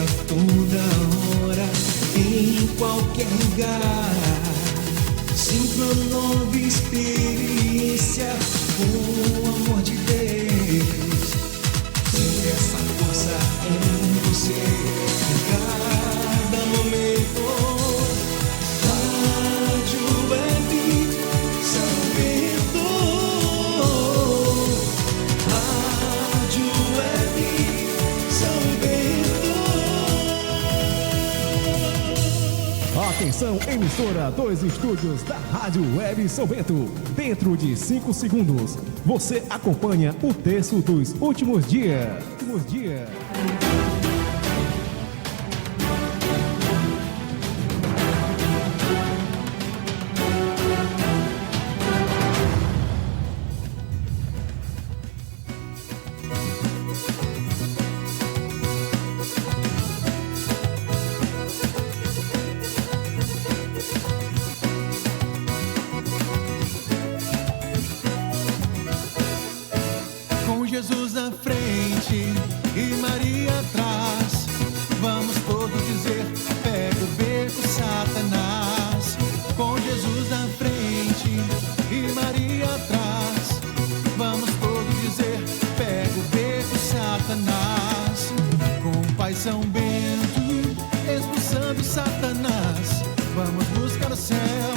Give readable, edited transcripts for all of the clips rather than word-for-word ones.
a toda hora, em qualquer lugar. Sinto uma nova experiência com o amor de Deus. Sinto essa força em você, em cada momento. Rádio Web São Bento. Rádio Web São Bento. Atenção, emissora dos estúdios da Rádio Web São Bento. Dentro de 5 segundos, você acompanha o texto dos últimos dias. Com Jesus à frente e Maria atrás, vamos todos dizer: pega o beco, Satanás. Com Jesus à frente e Maria atrás, vamos todos dizer: pega o beco, Satanás. Com o Pai São Bento, expulsando Satanás, vamos buscar o céu,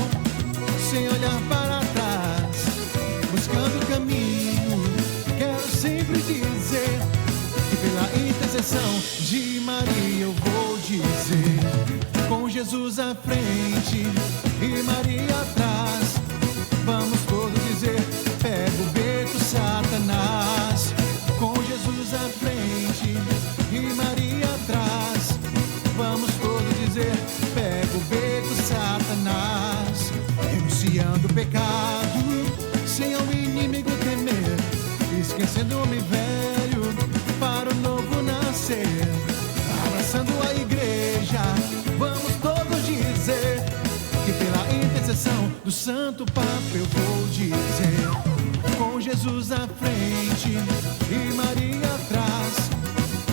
sem olhar para trás, buscando o caminho. Quero sempre dizer que pela intercessão de Maria eu vou dizer: com Jesus à frente e Maria atrás, vamos todos dizer: pega o beco, Satanás. Com Jesus à frente e Maria atrás, vamos todos dizer: pega o beco, Satanás. Renunciando o pecado, sem ao inimigo temer, esquecendo o homem velho para o novo nascer. Abraçando a igreja, vamos todos dizer que pela intercessão do Santo Papa eu vou dizer: com Jesus à frente e Maria atrás,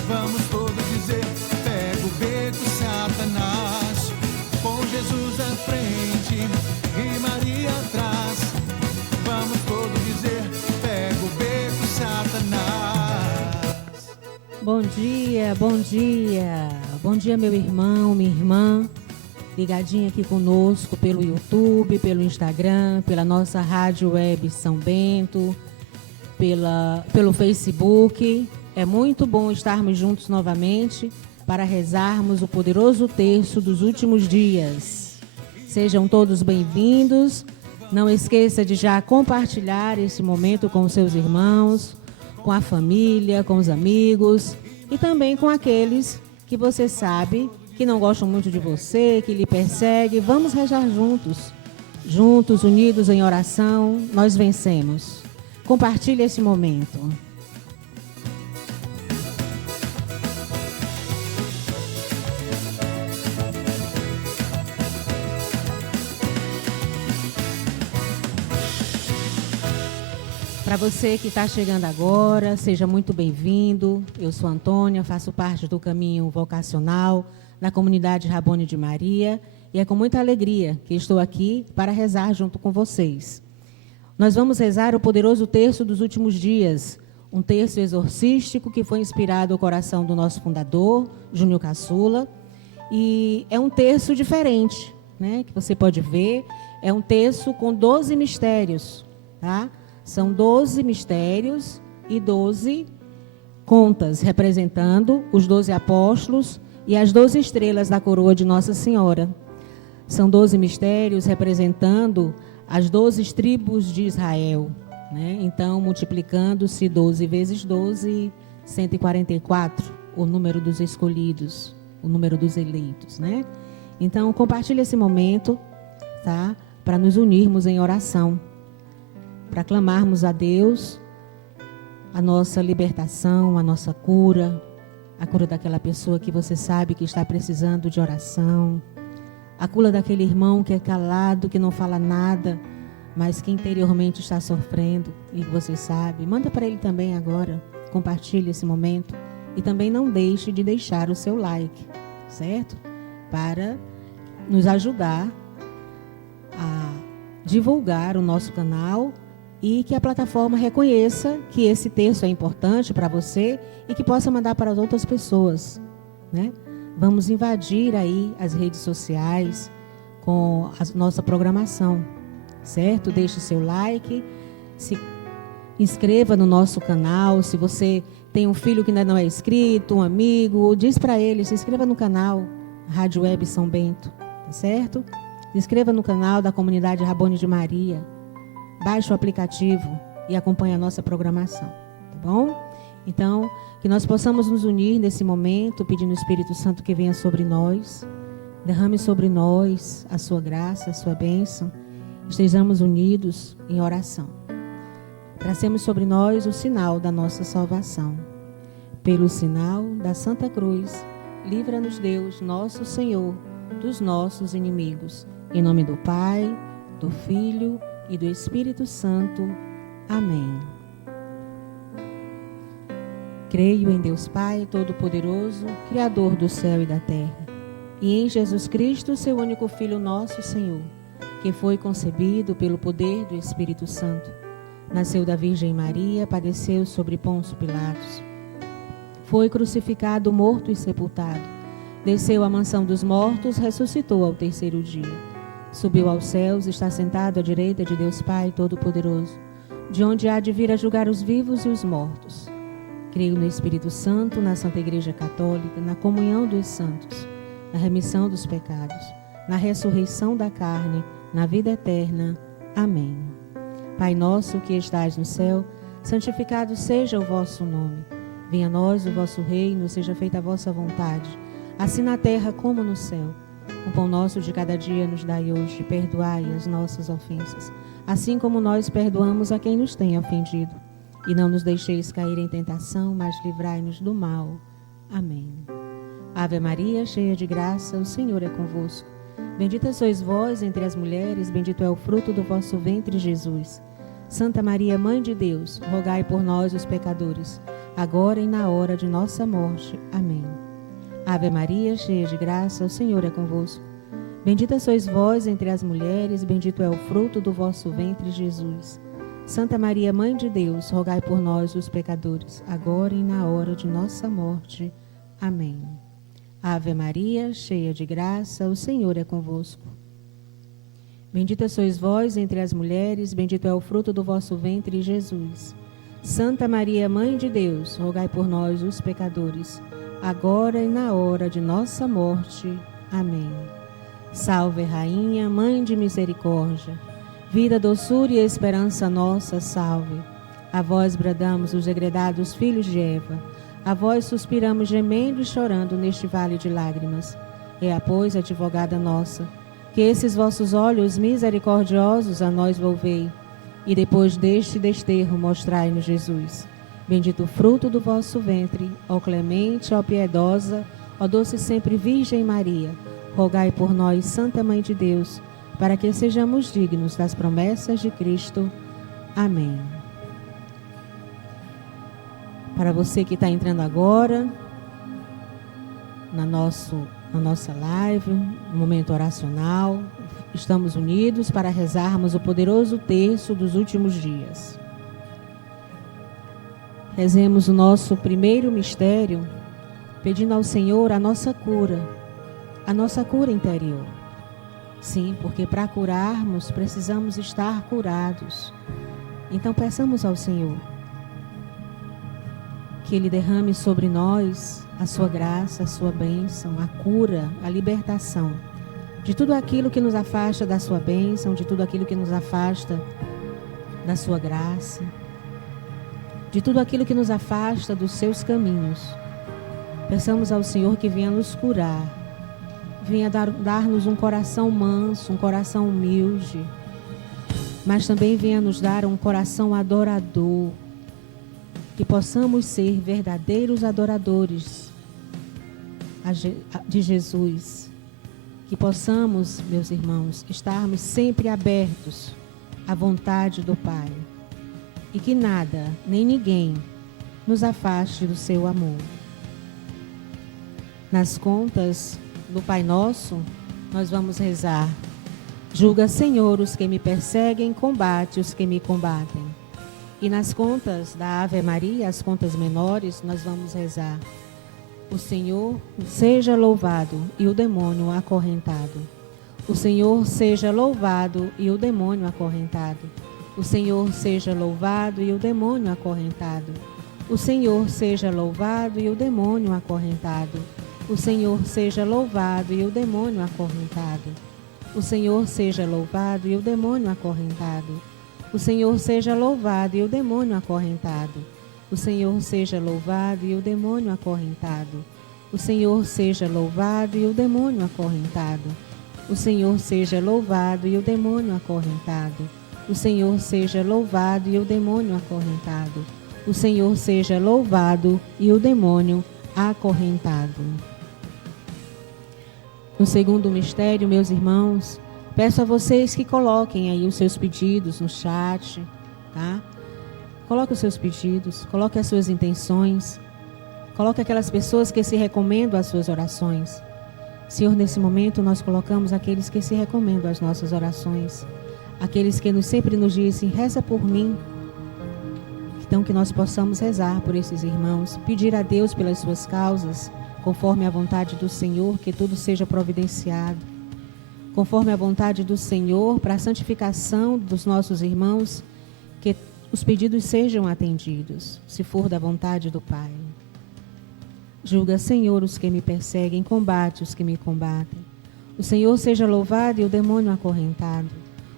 vamos todos dizer: pega o beco, Satanás. Com Jesus à frente e Maria atrás, vamos todos dizer: pega o beco, Satanás. Bom dia, bom dia. Bom dia, meu irmão, minha irmã, ligadinha aqui conosco pelo YouTube, pelo Instagram, pela nossa Rádio Web São Bento, pelo Facebook. É muito bom estarmos juntos novamente para rezarmos o poderoso terço dos últimos dias. Sejam todos bem-vindos. Não esqueça de já compartilhar esse momento com os seus irmãos, com a família, com os amigos e também com aqueles que você sabe que não gostam muito de você, que lhe perseguem. Vamos rezar juntos. Juntos, unidos em oração, nós vencemos. Compartilhe esse momento. Para você que está chegando agora, seja muito bem-vindo. Eu sou Antônia, faço parte do caminho vocacional na comunidade Rabone de Maria e é com muita alegria que estou aqui para rezar junto com vocês. Nós vamos rezar o poderoso terço dos últimos dias, um terço exorcístico que foi inspirado ao coração do nosso fundador, Júnior Caçula, e é um terço diferente, né, que você pode ver. É um terço com 12 mistérios, tá? São 12 mistérios e 12 contas, representando os 12 apóstolos e as 12 estrelas da coroa de Nossa Senhora. São 12 mistérios representando as 12 tribos de Israel, né? Então, multiplicando-se 12 vezes 12, 144, o número dos escolhidos, o número dos eleitos, né? Então, compartilhe esse momento, tá? Para nos unirmos em oração, para clamarmos a Deus a nossa libertação, a nossa cura, a cura daquela pessoa que você sabe que está precisando de oração, a cura daquele irmão que é calado, que não fala nada, mas que interiormente está sofrendo e você sabe. Manda para ele também agora, compartilhe esse momento E também não deixe de deixar o seu like, certo? Para nos ajudar a divulgar o nosso canal e que a plataforma reconheça que esse texto é importante para você e que possa mandar para as outras pessoas, né? Vamos invadir aí as redes sociais com a nossa programação, certo? Deixe o seu like, se inscreva no nosso canal. Se você tem um filho que ainda não é inscrito, um amigo, diz para ele, se inscreva no canal Rádio Web São Bento, tá certo? Se inscreva no canal da comunidade Rabone de Maria. Baixe o aplicativo e acompanhe a nossa programação, tá bom? Então, que nós possamos nos unir nesse momento, pedindo ao Espírito Santo que venha sobre nós, derrame sobre nós a sua graça, a sua bênção, estejamos unidos em oração. Tracemos sobre nós o sinal da nossa salvação. Pelo sinal da Santa Cruz, livra-nos Deus, nosso Senhor, dos nossos inimigos. Em nome do Pai, do Filho e do Espírito Santo. Amém. Creio em Deus Pai Todo-Poderoso, Criador do céu e da terra, e em Jesus Cristo, seu único Filho, nosso Senhor, que foi concebido pelo poder do Espírito Santo. Nasceu da Virgem Maria, padeceu sobre Pôncio Pilatos. Foi crucificado, morto e sepultado. Desceu à mansão dos mortos, ressuscitou ao terceiro dia. Subiu aos céus, está sentado à direita de Deus Pai Todo-Poderoso, de onde há de vir a julgar os vivos e os mortos. Creio no Espírito Santo, na Santa Igreja Católica, na comunhão dos santos, na remissão dos pecados, na ressurreição da carne, na vida eterna. Amém. Pai nosso que estais no céu, santificado seja o vosso nome. Venha a nós o vosso reino, seja feita a vossa vontade, assim na terra como no céu. O pão nosso de cada dia nos dai hoje, perdoai as nossas ofensas, assim como nós perdoamos a quem nos tem ofendido. E não nos deixeis cair em tentação, mas livrai-nos do mal. Amém. Ave Maria, cheia de graça, o Senhor é convosco. Bendita sois vós entre as mulheres, bendito é o fruto do vosso ventre, Jesus. Santa Maria, Mãe de Deus, rogai por nós, os pecadores, agora e na hora de nossa morte. Amém. Ave Maria, cheia de graça, o Senhor é convosco. Bendita sois vós entre as mulheres, bendito é o fruto do vosso ventre, Jesus. Santa Maria, Mãe de Deus, rogai por nós, os pecadores, agora e na hora de nossa morte. Amém. Ave Maria, cheia de graça, o Senhor é convosco. Bendita sois vós entre as mulheres, bendito é o fruto do vosso ventre, Jesus. Santa Maria, Mãe de Deus, rogai por nós, os pecadores, agora e na hora de nossa morte. Amém. Salve, Rainha, Mãe de misericórdia, vida, doçura e esperança nossa, salve. A vós bradamos os degredados filhos de Eva, a vós suspiramos gemendo e chorando neste vale de lágrimas. É, pois, advogada nossa, que esses vossos olhos misericordiosos a nós volvei, e depois deste desterro mostrai-nos Jesus. Bendito o fruto do vosso ventre, ó clemente, ó piedosa, ó doce sempre Virgem Maria, rogai por nós, Santa Mãe de Deus, para que sejamos dignos das promessas de Cristo. Amém. Para você que está entrando agora, na nossa live, no momento oracional, estamos unidos para rezarmos o poderoso terço dos últimos dias. Rezemos o nosso primeiro mistério, pedindo ao Senhor a nossa cura interior. Sim, porque para curarmos, precisamos estar curados. Então, peçamos ao Senhor que Ele derrame sobre nós a sua graça, a sua bênção, a cura, a libertação de tudo aquilo que nos afasta da sua bênção, de tudo aquilo que nos afasta da sua graça, de tudo aquilo que nos afasta dos seus caminhos. Peçamos ao Senhor que venha nos curar, venha dar-nos um coração manso, um coração humilde, mas também venha nos dar um coração adorador, que possamos ser verdadeiros adoradores de Jesus, que possamos, meus irmãos, estarmos sempre abertos à vontade do Pai e que nada, nem ninguém nos afaste do seu amor. Nas contas do Pai Nosso, nós vamos rezar: julga, Senhor, os que me perseguem, combate os que me combatem. E nas contas da Ave Maria, as contas menores, nós vamos rezar: o Senhor seja louvado e o demônio acorrentado. O Senhor seja louvado e o demônio acorrentado. O Senhor seja louvado e o demônio acorrentado. O Senhor seja louvado e o demônio acorrentado. O Senhor seja louvado e o demônio acorrentado. O Senhor seja louvado e o demônio acorrentado. O Senhor seja louvado e o demônio acorrentado. O Senhor seja louvado e o demônio acorrentado. O Senhor seja louvado e o demônio acorrentado. O Senhor seja louvado e o demônio acorrentado. O Senhor seja louvado e o demônio acorrentado. O Senhor seja louvado e o demônio acorrentado. No segundo mistério, meus irmãos, peço a vocês que coloquem aí os seus pedidos no chat, tá? Coloque os seus pedidos, coloque as suas intenções, coloque aquelas pessoas que se recomendam às suas orações. Senhor, nesse momento nós colocamos aqueles que se recomendam às nossas orações, aqueles que sempre nos dizem: reza por mim. Então que nós possamos rezar por esses irmãos, pedir a Deus pelas suas causas, conforme a vontade do Senhor, que tudo seja providenciado. Conforme a vontade do Senhor, para a santificação dos nossos irmãos, que os pedidos sejam atendidos, se for da vontade do Pai. Julga, Senhor, os que me perseguem, combate os que me combatem. O Senhor seja louvado e o demônio acorrentado.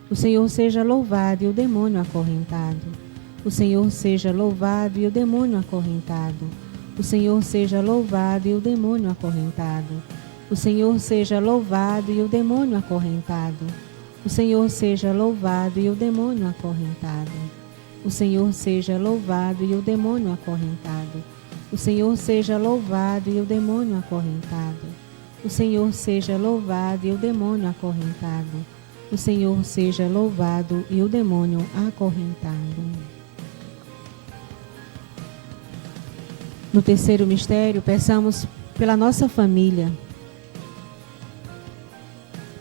O Senhor seja louvado e o demônio acorrentado. O Senhor seja louvado e o demônio acorrentado. O Senhor seja louvado e o demônio acorrentado. O Senhor seja louvado e o demônio acorrentado. O Senhor seja louvado e o demônio acorrentado. O Senhor seja louvado e o demônio acorrentado. O Senhor seja louvado e o demônio acorrentado. O Senhor seja louvado e o demônio acorrentado. O Senhor seja louvado e o demônio acorrentado. No terceiro mistério, peçamos pela nossa família,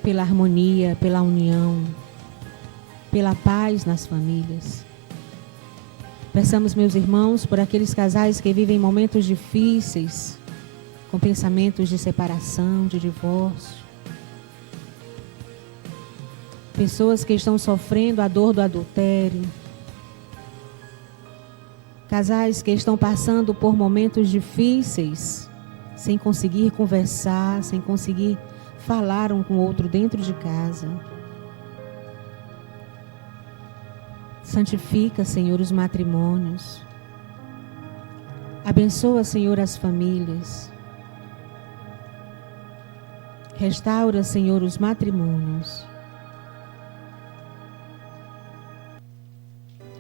pela harmonia, pela união, pela paz nas famílias. Peçamos, meus irmãos, por aqueles casais que vivem momentos difíceis, com pensamentos de separação, de divórcio. Pessoas que estão sofrendo a dor do adultério. Casais que estão passando por momentos difíceis, sem conseguir conversar, sem conseguir falar um com o outro dentro de casa. Santifica, Senhor, os matrimônios. Abençoa, Senhor, as famílias. Restaura, Senhor, os matrimônios.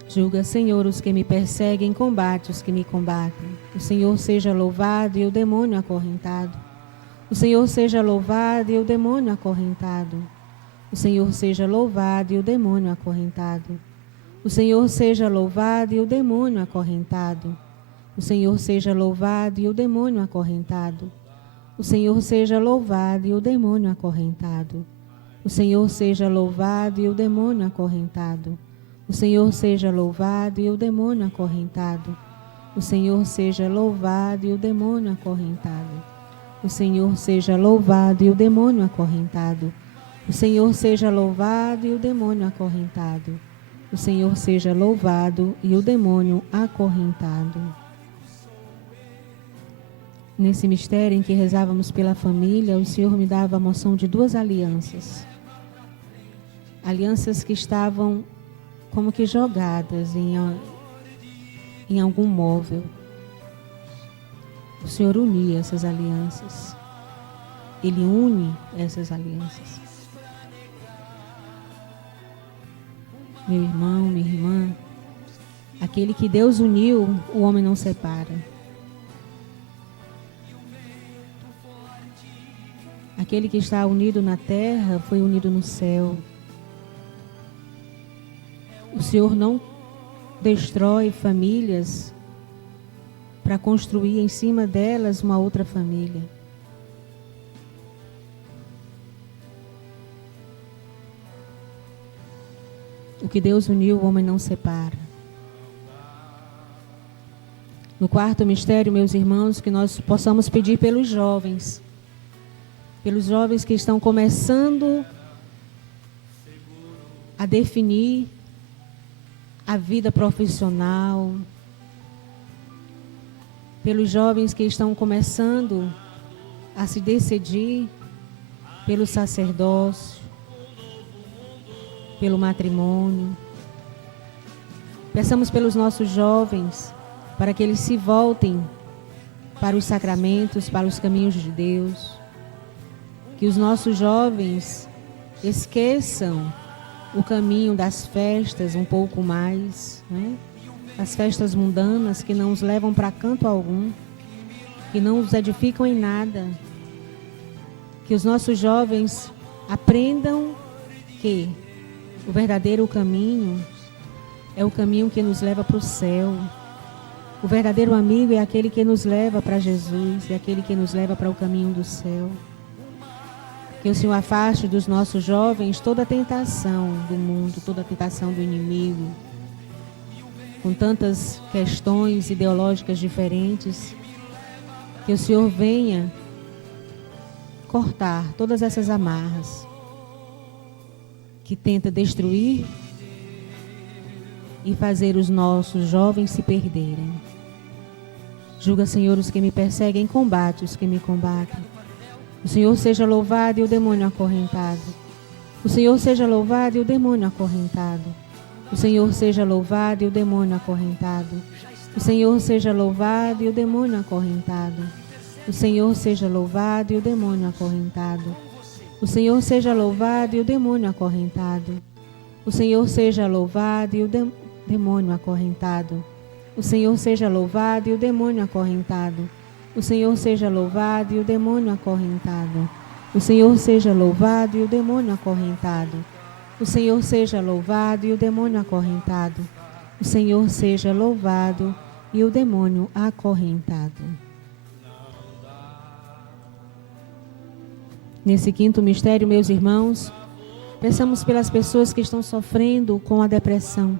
Julga, Senhor, os que me perseguem, combate os que me combatem. O Senhor seja louvado e o demônio acorrentado. O Senhor seja louvado e o demônio acorrentado. O Senhor seja louvado e o demônio acorrentado. O Senhor seja louvado e o demônio acorrentado. O Senhor seja louvado e o demônio acorrentado. O Senhor seja louvado e o demônio acorrentado. O Senhor seja louvado e o demônio acorrentado. O Senhor seja louvado e o demônio acorrentado. O Senhor seja louvado e o demônio acorrentado. O Senhor seja louvado e o demônio acorrentado. O Senhor seja louvado e o demônio acorrentado. O Senhor seja louvado e o demônio acorrentado. Nesse mistério em que rezávamos pela família, o Senhor me dava a moção de 2 alianças. Alianças que estavam como que jogadas em algum móvel. O Senhor unia essas alianças. Ele une essas alianças. Meu irmão, minha irmã, aquele que Deus uniu, o homem não separa. Aquele que está unido na terra foi unido no céu. O Senhor não destrói famílias para construir em cima delas uma outra família. O que Deus uniu, o homem não separa. No quarto mistério, meus irmãos, que nós possamos pedir pelos jovens que estão começando a definir a vida profissional, pelos jovens que estão começando a se decidir pelo sacerdócio, pelo matrimônio. Peçamos pelos nossos jovens para que eles se voltem para os sacramentos, para os caminhos de Deus. Que os nossos jovens esqueçam o caminho das festas um pouco mais, né? As festas mundanas que não os levam para canto algum, que não os edificam em nada. Que os nossos jovens aprendam que o verdadeiro caminho é o caminho que nos leva para o céu. O verdadeiro amigo é aquele que nos leva para Jesus, é aquele que nos leva para o caminho do céu. Que o Senhor afaste dos nossos jovens toda a tentação do mundo, toda a tentação do inimigo, com tantas questões ideológicas diferentes. Que o Senhor venha cortar todas essas amarras que tenta destruir e fazer os nossos jovens se perderem. Julga, Senhor, os que me perseguem, combate os que me combatem. O Senhor seja louvado e o demônio acorrentado. O Senhor seja louvado e o demônio acorrentado. O Senhor seja louvado e o demônio acorrentado. O Senhor seja louvado e o demônio acorrentado. O Senhor seja louvado e o demônio acorrentado. O Senhor seja louvado e o demônio acorrentado. O Senhor seja louvado e o demônio acorrentado. O Senhor seja louvado e o demônio acorrentado. O Senhor seja louvado e o demônio acorrentado. O Senhor seja louvado e o demônio acorrentado. O Senhor seja louvado e o demônio acorrentado. O Senhor seja louvado e o demônio acorrentado. Nesse quinto mistério, meus irmãos, peçamos pelas pessoas que estão sofrendo com a depressão.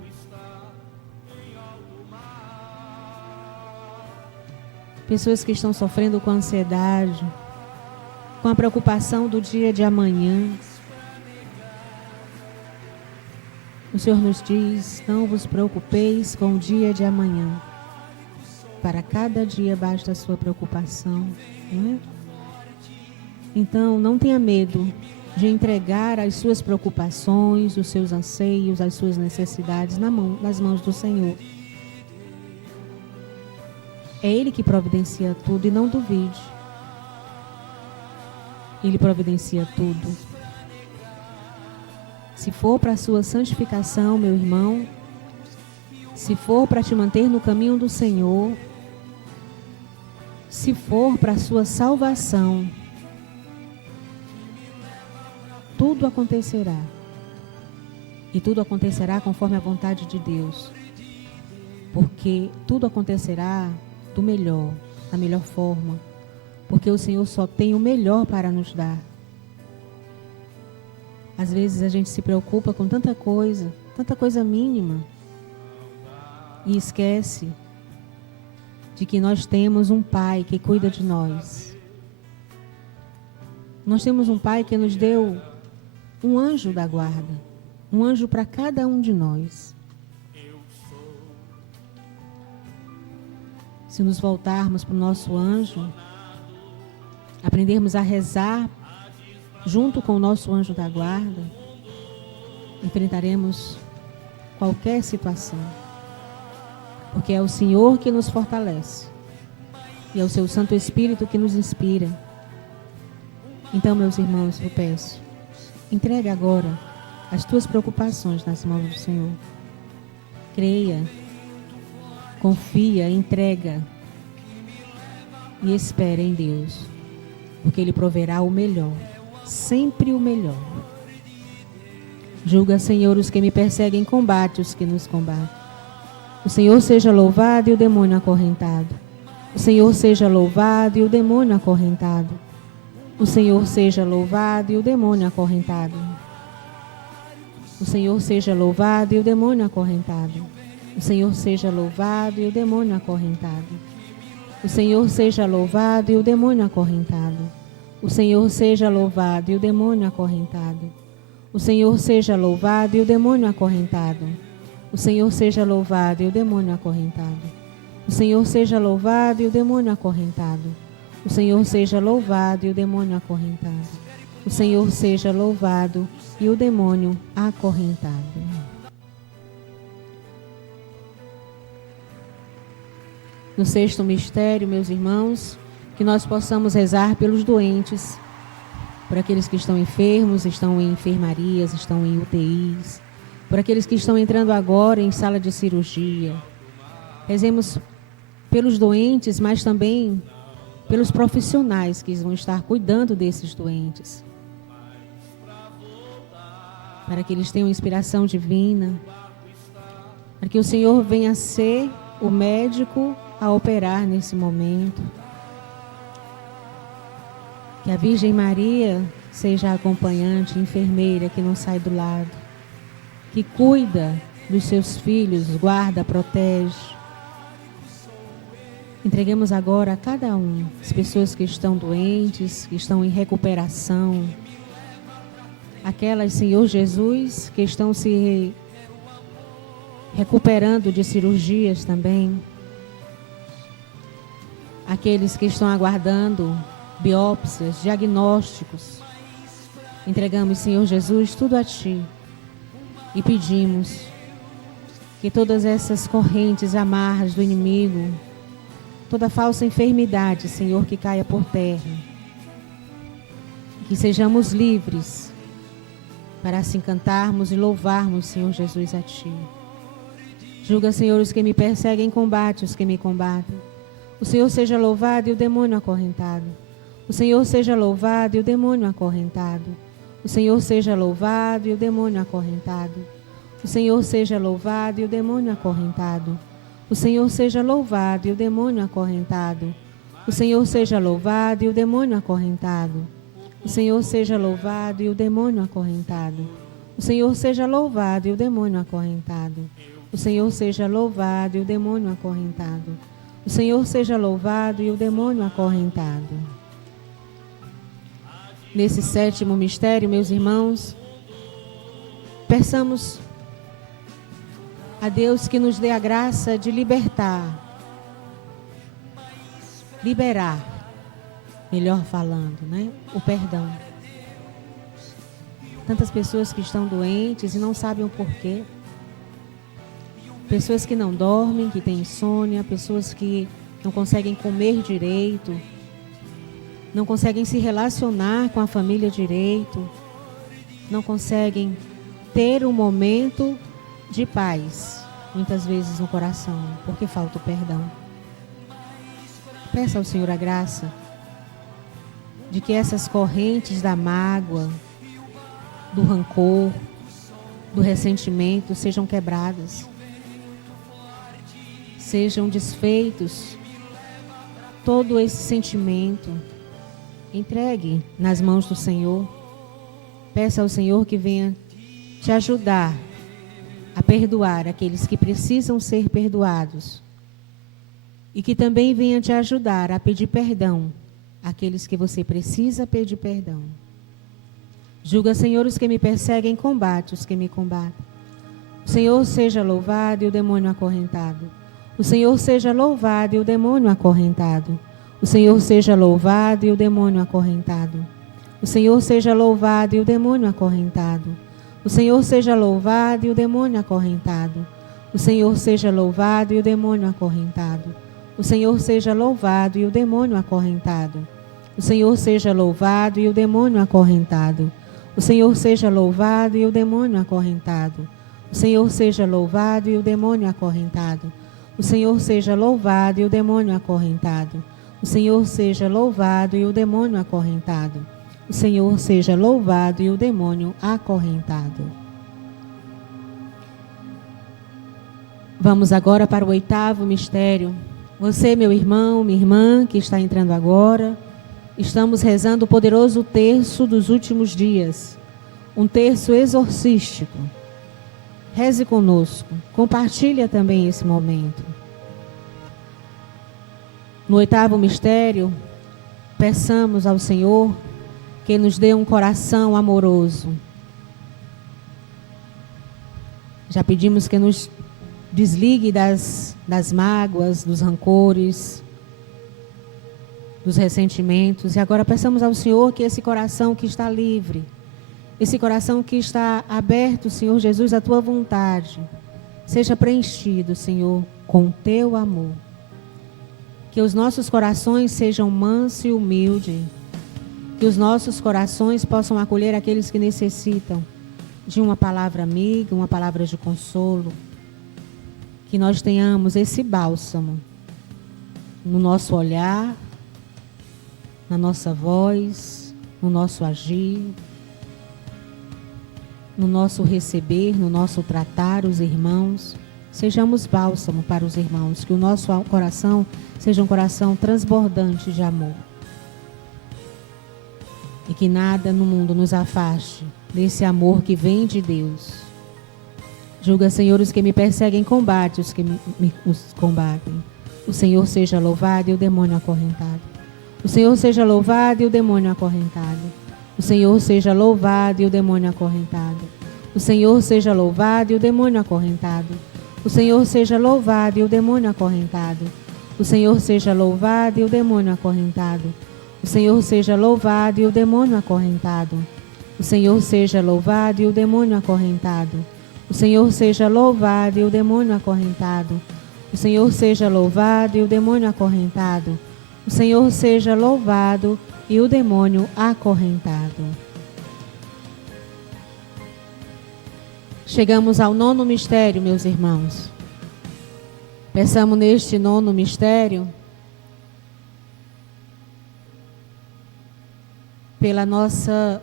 Pessoas que estão sofrendo com ansiedade, com a preocupação do dia de amanhã. O Senhor nos diz: não vos preocupeis com o dia de amanhã. Para cada dia basta a sua preocupação, não é? Então, não tenha medo de entregar as suas preocupações, os seus anseios, as suas necessidades nas mãos do Senhor. É Ele que providencia tudo e não duvide. Ele providencia tudo. Se for para a sua santificação, meu irmão, se for para te manter no caminho do Senhor, se for para a sua salvação, tudo acontecerá. E tudo acontecerá conforme a vontade de Deus. Porque tudo acontecerá do melhor, da melhor forma. Porque o Senhor só tem o melhor para nos dar. Às vezes a gente se preocupa com tanta coisa mínima, e esquece de que nós temos um Pai que cuida de nós. Nós temos um Pai que nos deu um anjo da guarda, um anjo para cada um de nós. Se nos voltarmos para o nosso anjo, aprendermos a rezar junto com o nosso anjo da guarda, enfrentaremos qualquer situação. Porque é o Senhor que nos fortalece e é o seu Santo Espírito que nos inspira. Então, meus irmãos, eu peço, entregue agora as tuas preocupações nas mãos do Senhor. Creia, confia, entrega e espere em Deus, porque Ele proverá o melhor, sempre o melhor. Julga, Senhor, os que me perseguem, combate os que nos combatem. O Senhor seja louvado e o demônio acorrentado. O Senhor seja louvado e o demônio acorrentado. O Senhor seja louvado e o demônio acorrentado. O Senhor seja louvado e o demônio acorrentado. O Senhor seja louvado e o demônio acorrentado. O Senhor seja louvado e o demônio acorrentado. O Senhor seja louvado e o demônio acorrentado. O Senhor seja louvado e o demônio acorrentado. O Senhor seja louvado e o demônio acorrentado. O Senhor seja louvado e o demônio acorrentado. O Senhor seja louvado e o demônio acorrentado. O Senhor seja louvado e o demônio acorrentado. No sexto mistério, meus irmãos, que nós possamos rezar pelos doentes, por aqueles que estão enfermos, estão em enfermarias, estão em UTIs, por aqueles que estão entrando agora em sala de cirurgia. Rezemos pelos doentes, mas também pelos profissionais que vão estar cuidando desses doentes, para que eles tenham inspiração divina, para que o Senhor venha ser o médico a operar nesse momento. Que a Virgem Maria seja a acompanhante, enfermeira que não sai do lado, que cuida dos seus filhos, guarda, protege. Entreguemos agora a cada um, as pessoas que estão doentes, que estão em recuperação, aquelas, Senhor Jesus, que estão se recuperando de cirurgias também, aqueles que estão aguardando biópsias, diagnósticos. Entregamos, Senhor Jesus, tudo a Ti e pedimos que todas essas correntes amarras do inimigo, toda falsa enfermidade, Senhor, que caia por terra, que sejamos livres para assim cantarmos e louvarmos, Senhor Jesus, a Ti. Julga, Senhor, os que me perseguem, combate os que me combatem. O Senhor seja louvado e o demônio acorrentado. O Senhor seja louvado e o demônio acorrentado. O Senhor seja louvado e o demônio acorrentado. O Senhor seja louvado e o demônio acorrentado. O Senhor seja louvado e o demônio acorrentado. O Senhor seja louvado e o demônio acorrentado. O Senhor seja louvado e o demônio acorrentado. O Senhor seja louvado e o demônio acorrentado. O Senhor seja louvado e o demônio acorrentado. O Senhor seja louvado e o demônio acorrentado. Nesse sétimo mistério, meus irmãos, peçamos a Deus que nos dê a graça de liberar, melhor falando, né? O perdão. Tantas pessoas que estão doentes e não sabem o porquê. Pessoas que não dormem, que têm insônia, pessoas que não conseguem comer direito, não conseguem se relacionar com a família direito, não conseguem ter um momento de paz, muitas vezes no coração, porque falta o perdão. Peça ao Senhor a graça de que essas correntes da mágoa, do rancor, do ressentimento sejam quebradas, sejam desfeitos. Todo esse sentimento entregue nas mãos do Senhor. Peça ao Senhor que venha te ajudar a perdoar aqueles que precisam ser perdoados e que também venha te ajudar a pedir perdão àqueles que você precisa pedir perdão. Julga, Senhor, os que me perseguem, combate os que me combatem. O Senhor seja louvado e o demônio acorrentado. O Senhor seja louvado e o demônio acorrentado. O Senhor seja louvado e o demônio acorrentado. O Senhor seja louvado e o demônio acorrentado. O Senhor seja louvado e o demônio acorrentado. O Senhor seja louvado e o demônio acorrentado. O Senhor seja louvado e o demônio acorrentado. O Senhor seja louvado e o demônio acorrentado. O Senhor seja louvado e o demônio acorrentado. O Senhor seja louvado e o demônio acorrentado. O Senhor seja louvado e o demônio acorrentado. O Senhor seja louvado e o demônio acorrentado. O Senhor seja louvado e o demônio acorrentado. Vamos agora para o oitavo mistério. Você, meu irmão, minha irmã, que está entrando agora, estamos rezando o poderoso terço dos últimos dias. Um terço exorcístico. reze conosco, compartilha também esse momento. No 8º mistério, peçamos ao Senhor que nos dê um coração amoroso. Já pedimos que nos desligue das mágoas, dos rancores, dos ressentimentos. E agora peçamos ao Senhor que esse coração que está livre, esse coração que está aberto, Senhor Jesus, à Tua vontade, seja preenchido, Senhor, com o Teu amor. Que os nossos corações sejam mansos e humildes. Que os nossos corações possam acolher aqueles que necessitam de uma palavra amiga, uma palavra de consolo. Que nós tenhamos esse bálsamo no nosso olhar, na nossa voz, no nosso agir, no nosso receber, no nosso tratar os irmãos. Sejamos bálsamo para os irmãos, que o nosso coração seja um coração transbordante de amor. E que nada no mundo nos afaste desse amor que vem de Deus. Julga, Senhor, os que me perseguem, combate os que os combatem. O Senhor seja louvado e o demônio acorrentado. O Senhor seja louvado e o demônio acorrentado. O Senhor seja louvado e o demônio acorrentado. O Senhor seja louvado e o demônio acorrentado. O Senhor seja louvado e o demônio acorrentado. O Senhor seja louvado e o demônio acorrentado. O Senhor seja louvado e o demônio acorrentado. O Senhor seja louvado e o demônio acorrentado. O Senhor seja louvado e o demônio acorrentado. O Senhor seja louvado e o demônio acorrentado. O Senhor seja louvado e o demônio acorrentado. Chegamos ao 9º mistério, meus irmãos. Peçamos neste 9º mistério pela nossa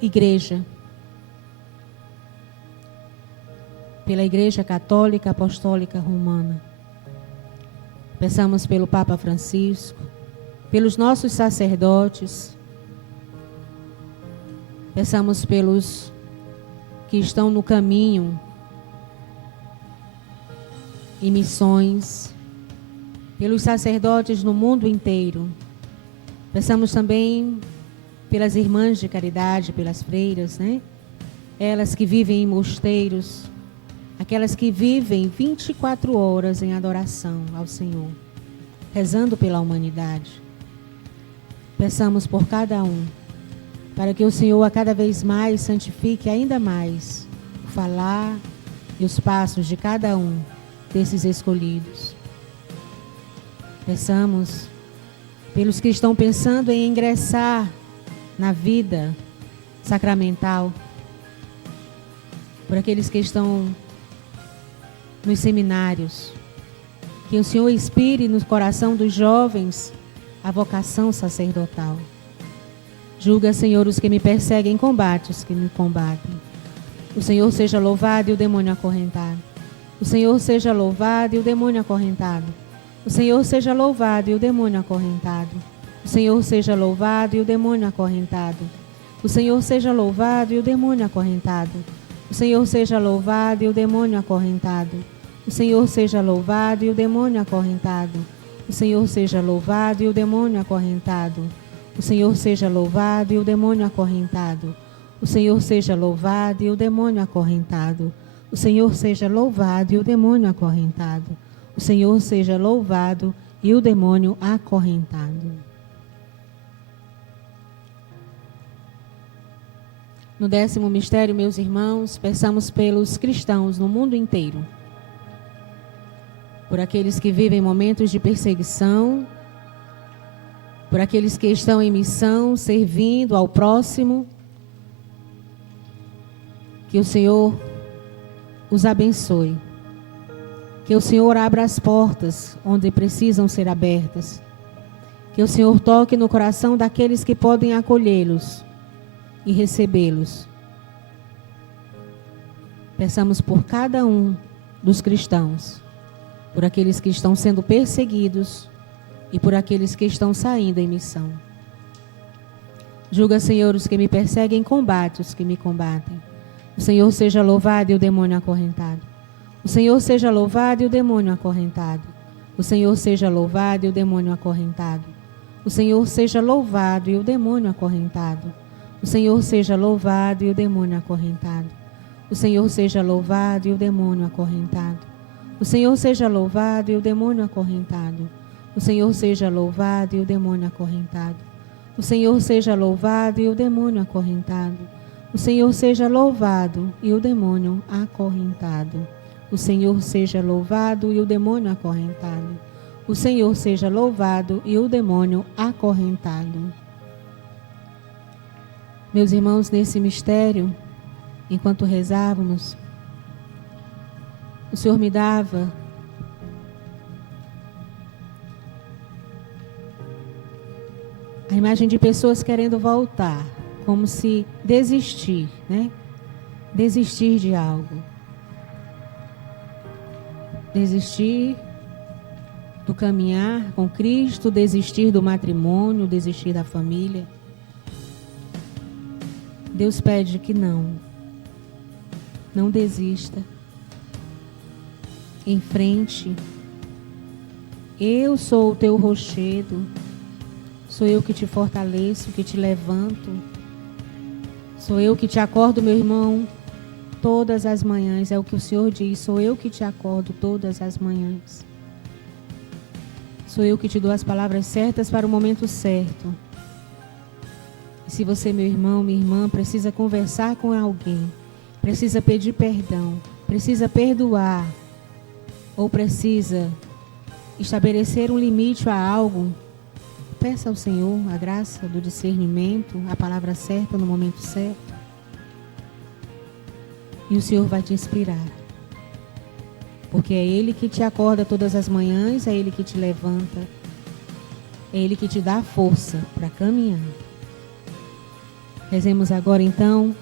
igreja, pela Igreja Católica Apostólica Romana. Peçamos pelo Papa Francisco, pelos nossos sacerdotes, peçamos pelos que estão no caminho em missões, pelos sacerdotes no mundo inteiro. Peçamos também pelas irmãs de caridade, pelas freiras, né? Elas que vivem em mosteiros, aquelas que vivem 24 horas em adoração ao Senhor, rezando pela humanidade. Peçamos por cada um, para que o Senhor a cada vez mais santifique ainda mais o falar e os passos de cada um desses escolhidos. Peçamos pelos que estão pensando em ingressar na vida sacramental, por aqueles que estão nos seminários, que o Senhor inspire no coração dos jovens a vocação sacerdotal. Julga, Senhor, os que me perseguem, combate os que me combatem. O Senhor seja louvado e o demônio acorrentado. O Senhor seja louvado e o demônio acorrentado. O Senhor seja louvado e o demônio acorrentado. O Senhor seja louvado e o demônio acorrentado. O Senhor seja louvado e o demônio acorrentado. O Senhor seja louvado e o demônio acorrentado. O Senhor seja louvado e o demônio acorrentado. O Senhor seja louvado e o demônio acorrentado. O Senhor seja louvado e o demônio acorrentado. O Senhor seja louvado e o demônio acorrentado. O Senhor seja louvado e o demônio acorrentado. O Senhor seja louvado e o demônio acorrentado. No 10º mistério, meus irmãos, peçamos pelos cristãos no mundo inteiro, por aqueles que vivem momentos de perseguição, por aqueles que estão em missão, servindo ao próximo. Que o Senhor os abençoe. Que o Senhor abra as portas onde precisam ser abertas. Que o Senhor toque no coração daqueles que podem acolhê-los e recebê-los. Peçamos por cada um dos cristãos, por aqueles que estão sendo perseguidos e por aqueles que estão saindo em missão. Julga, Senhor, os que me perseguem, combate os que me combatem. O Senhor seja louvado e o demônio acorrentado. O Senhor seja louvado e o demônio acorrentado. O Senhor seja louvado e o demônio acorrentado. O Senhor seja louvado e o demônio acorrentado. O Senhor seja louvado e o demônio acorrentado. O Senhor seja louvado e o demônio acorrentado. O Senhor seja louvado e o demônio acorrentado. O Senhor seja louvado e o demônio acorrentado. O Senhor seja louvado e o demônio acorrentado. O Senhor seja louvado e o demônio acorrentado. O Senhor seja louvado e o demônio acorrentado. O Senhor seja louvado e o demônio acorrentado. Meus irmãos, nesse mistério, enquanto rezávamos, o Senhor me dava a imagem de pessoas querendo voltar, como se desistir, né? Desistir de algo. Desistir do caminhar com Cristo, desistir do matrimônio, desistir da família. Deus pede que não desista. Em frente. Eu sou o teu rochedo. Sou eu que te fortaleço, que te levanto. Sou eu que te acordo, meu irmão, todas as manhãs. É o que o Senhor diz. Sou eu que te acordo todas as manhãs. Sou eu que te dou as palavras certas para o momento certo. E se você, meu irmão, minha irmã, precisa conversar com alguém, precisa pedir perdão, precisa perdoar, ou precisa estabelecer um limite a algo, peça ao Senhor a graça do discernimento, a palavra certa no momento certo. E o Senhor vai te inspirar. Porque é Ele que te acorda todas as manhãs, é Ele que te levanta, é Ele que te dá força para caminhar. Rezemos agora então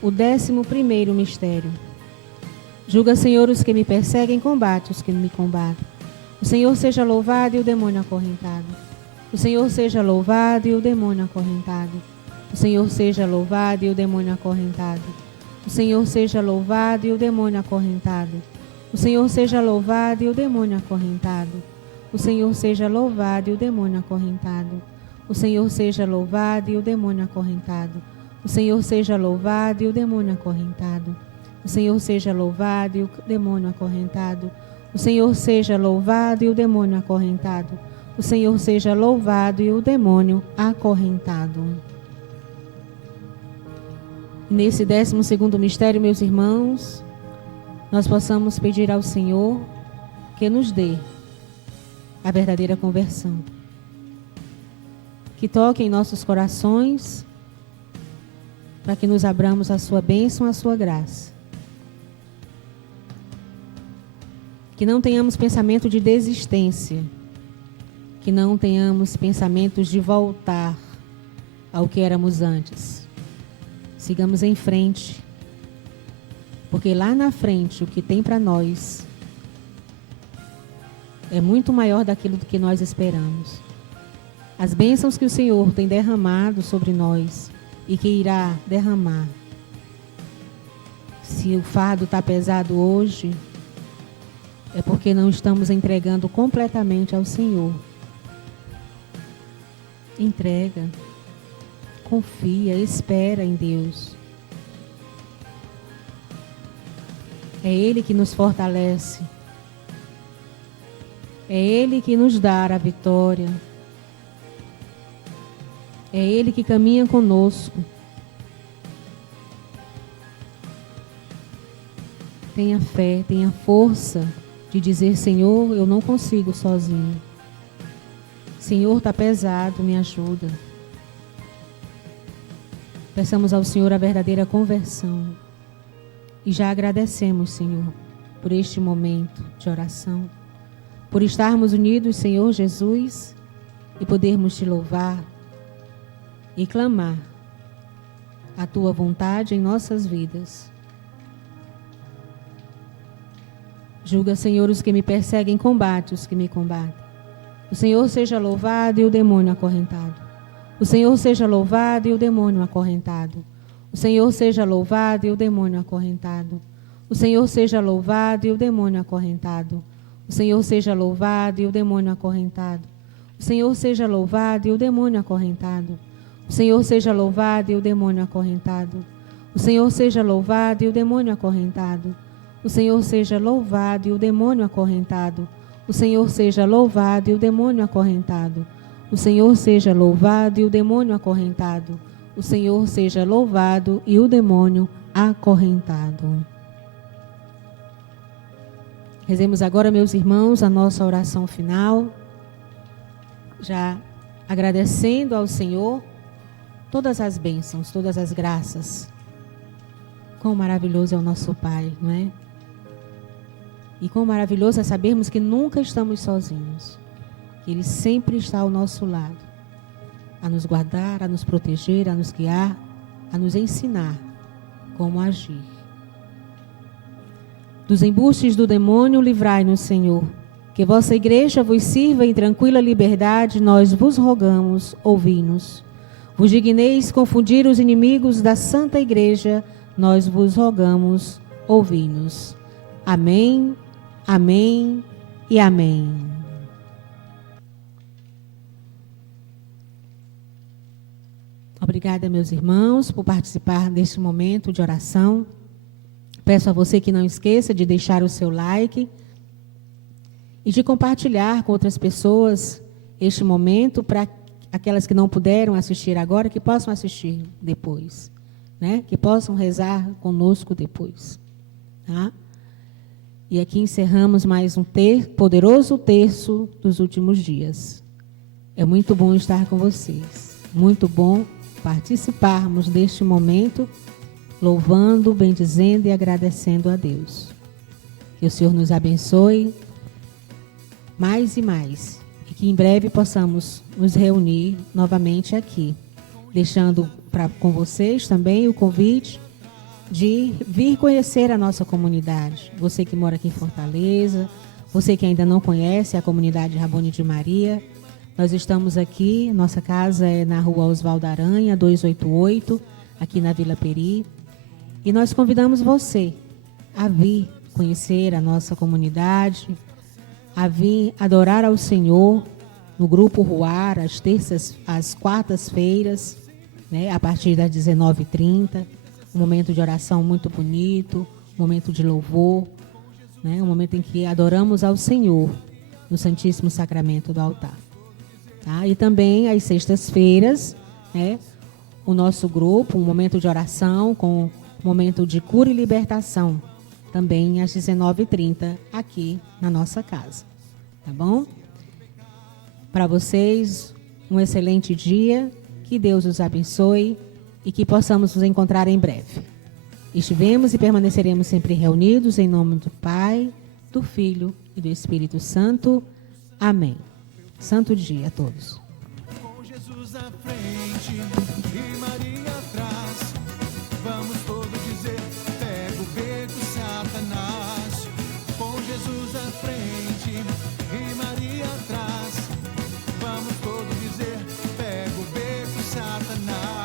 o 11º mistério. Julga, Senhor, os que me perseguem, combate os que me combatem. O Senhor seja louvado e o demônio acorrentado. O Senhor seja louvado e o demônio acorrentado. O Senhor seja louvado e o demônio acorrentado. O Senhor seja louvado e o demônio acorrentado. O Senhor seja louvado e o demônio acorrentado. O Senhor seja louvado e o demônio acorrentado. O Senhor seja louvado e o demônio acorrentado. O Senhor seja louvado e o demônio acorrentado. O Senhor seja louvado e o demônio acorrentado. O Senhor seja louvado e o demônio acorrentado. O Senhor seja louvado e o demônio acorrentado. Nesse 12º mistério, meus irmãos, nós possamos pedir ao Senhor que nos dê a verdadeira conversão. Que toque em nossos corações, para que nos abramos à sua bênção, à sua graça. Que não tenhamos pensamento de desistência, que não tenhamos pensamentos de voltar ao que éramos antes. Sigamos em frente, porque lá na frente o que tem para nós é muito maior daquilo que nós esperamos. As bênçãos que o Senhor tem derramado sobre nós e que irá derramar. Se o fardo está pesado hoje, é porque não estamos entregando completamente ao Senhor. Entrega, confia, espera em Deus. É Ele que nos fortalece. É Ele que nos dá a vitória. É Ele que caminha conosco. Tenha fé, tenha força de dizer: Senhor, eu não consigo sozinho. Senhor, está pesado, me ajuda. Peçamos ao Senhor a verdadeira conversão. E já agradecemos, Senhor, por este momento de oração. Por estarmos unidos, Senhor Jesus, e podermos te louvar e clamar a tua vontade em nossas vidas. Julga, Senhor, os que me perseguem, combate os que me combatem. O Senhor seja louvado e o demônio acorrentado. O Senhor seja louvado e o demônio acorrentado. O Senhor seja louvado e o demônio acorrentado. O Senhor seja louvado e o demônio acorrentado. O Senhor seja louvado e o demônio acorrentado. O Senhor seja louvado e o demônio acorrentado. O Senhor seja louvado e o demônio acorrentado. O Senhor seja louvado e o demônio acorrentado. O Senhor seja louvado e o demônio acorrentado. O Senhor seja louvado e o demônio acorrentado. O Senhor seja louvado e o demônio acorrentado. O Senhor seja louvado e o demônio acorrentado. Rezemos agora, meus irmãos, a nossa oração final, já agradecendo ao Senhor todas as bênçãos, todas as graças. Quão maravilhoso é o nosso Pai, não é? E quão maravilhoso é sabermos que nunca estamos sozinhos. Que Ele sempre está ao nosso lado, a nos guardar, a nos proteger, a nos guiar, a nos ensinar como agir. Dos embustes do demônio, livrai-nos, Senhor. Que vossa igreja vos sirva em tranquila liberdade, nós vos rogamos, ouvi-nos. Vos digneis confundir os inimigos da Santa Igreja, nós vos rogamos, ouvi-nos. Amém, amém e amém. Obrigada, meus irmãos, por participar deste momento de oração. Peço a você que não esqueça de deixar o seu like e de compartilhar com outras pessoas este momento, para aquelas que não puderam assistir agora, que possam assistir depois, né? Que possam rezar conosco depois. Tá? E aqui encerramos mais um poderoso terço dos últimos dias. É muito bom estar com vocês. Muito bom participarmos deste momento, louvando, bendizendo e agradecendo a Deus. Que o Senhor nos abençoe mais e mais, e que em breve possamos nos reunir novamente aqui, deixando com vocês também o convite de vir conhecer a nossa comunidade. Você que mora aqui em Fortaleza, você que ainda não conhece a comunidade Rabone de Maria, nós estamos aqui, nossa casa é na rua Oswaldo Aranha, 288, aqui na Vila Peri. E nós convidamos você a vir conhecer a nossa comunidade, a vir adorar ao Senhor no Grupo Ruar, às quartas-feiras, né, a partir das 19h30. Um momento de oração muito bonito, um momento de louvor, né, um momento em que adoramos ao Senhor no Santíssimo Sacramento do altar. Tá? E também às sextas-feiras, né, o nosso grupo, um momento de oração com um momento de cura e libertação, também às 19h30 aqui na nossa casa. Tá bom? Para vocês, um excelente dia, que Deus os abençoe e que possamos nos encontrar em breve. Estivemos e permaneceremos sempre reunidos em nome do Pai, do Filho e do Espírito Santo. Amém. Santo dia a todos. Com Jesus à frente e Maria atrás, vamos todos dizer, pega o beco, Satanás. Com Jesus à frente e Maria atrás, vamos todos dizer, pega o beco, Satanás.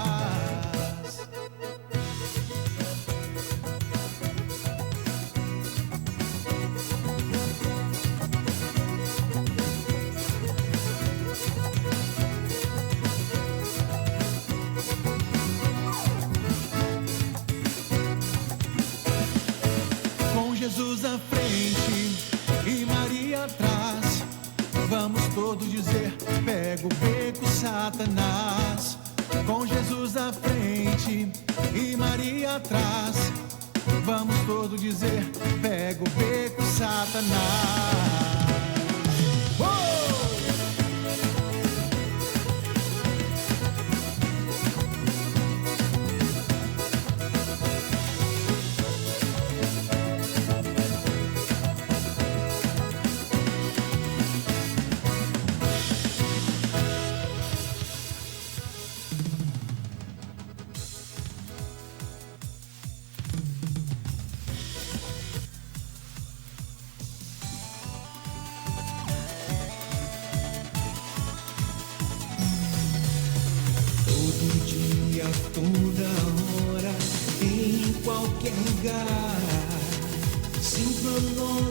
Jesus à frente e Maria atrás, vamos todos dizer, pega o beco, Satanás. Com Jesus à frente e Maria atrás, vamos todos dizer, pega o beco, Satanás. Toda hora lugar. Sinto a